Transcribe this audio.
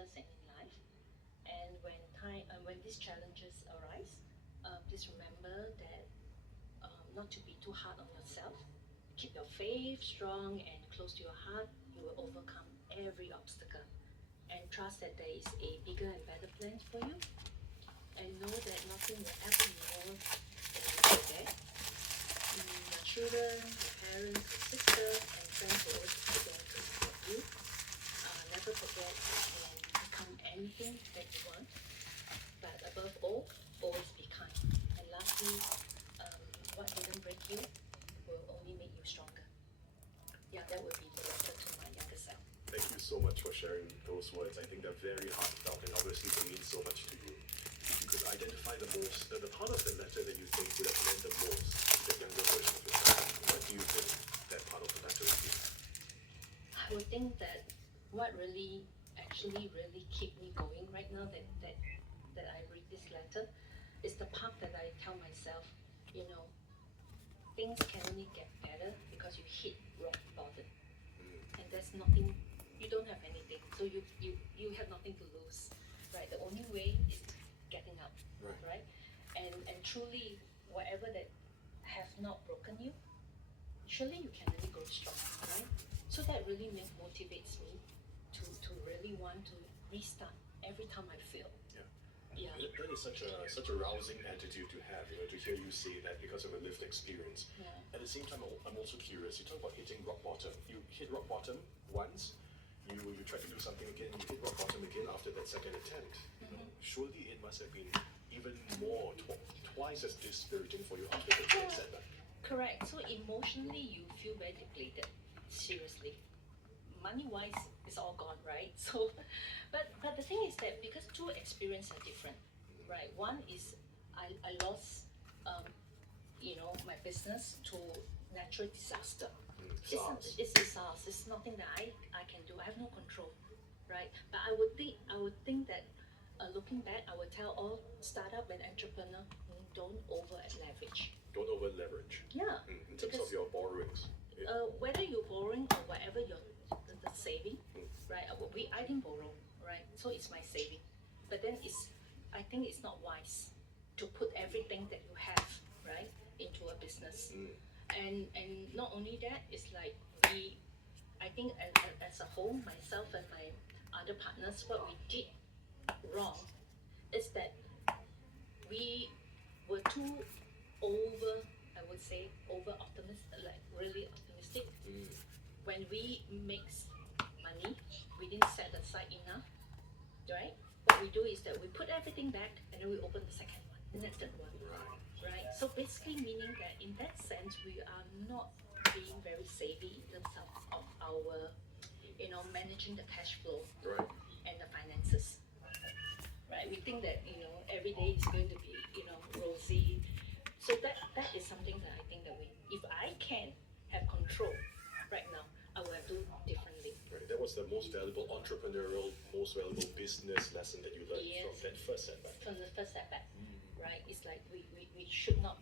businesses and in life. And when these challenges arise, please remember that not to be too hard on yourself. Keep your faith strong and close to your heart. You will overcome every obstacle. And trust that there is a bigger and better plan for you. And know that nothing will ever more than you forget. Your children, your parents, your sisters, and friends will always be there to support you. Never forget you can become anything that you want. But above all, always be kind. And lastly, what didn't break you will only make you stronger. Yeah, that would be the letter to my younger self. Thank you so much for sharing those words. I think they're very heartfelt and obviously they mean so much to you. If you could identify the part of the letter that you think would have meant the most to the younger version of yourself, what do you think that part of the letter would be? I would think that what really keep me going right now that I read this letter is the part that I tell myself, things can only get better because you hit rock bottom. And there's nothing, you don't have anything, so you have nothing to lose, right? The only way is getting up, right? And truly, whatever that have not broken you, surely you can really grow strong, right? So that really motivates me to really want to restart every time I fail. Yeah. That is such a rousing attitude to have, to hear you say that because of a lived experience. Yeah. At the same time, I'm also curious. You talk about hitting rock bottom. You hit rock bottom once. You try to do something again. You hit rock bottom again after that second attempt. Surely it must have been even more, twice as dispiriting for you after the third setback. Correct. So emotionally, you feel very depleted. Seriously, money-wise, it's all gone, right? So, but the thing is that because two experiences are different, right? One is I lost, my business to natural disaster. It's disaster. It's nothing that I can do. I have no control, right? But I would think that looking back, I would tell all startup and entrepreneur, don't over leverage. Don't over leverage. Yeah. In terms of your borrowings. Whether you're borrowing or whatever the saving, right? I didn't borrow, right? So it's my saving. But then I think it's not wise to put everything that you have, right, into a business. And not only that, it's like I think as a whole, myself and my other partners, what we did wrong is that we were too over optimistic, like really optimistic. When we make money, we didn't set aside enough, right? What we do is that we put everything back and then we open the second one, the third one, right? So basically meaning that in that sense, we are not being very savvy in terms of our, managing the cash flow and the finances, right? We think that, every day is going to be, rosy. So that is something that I think that if I can have control right now, I will have to do differently. Right. That was the most valuable entrepreneurial, most valuable business lesson that you learned from that first setback. From the first setback, right? It's like we should not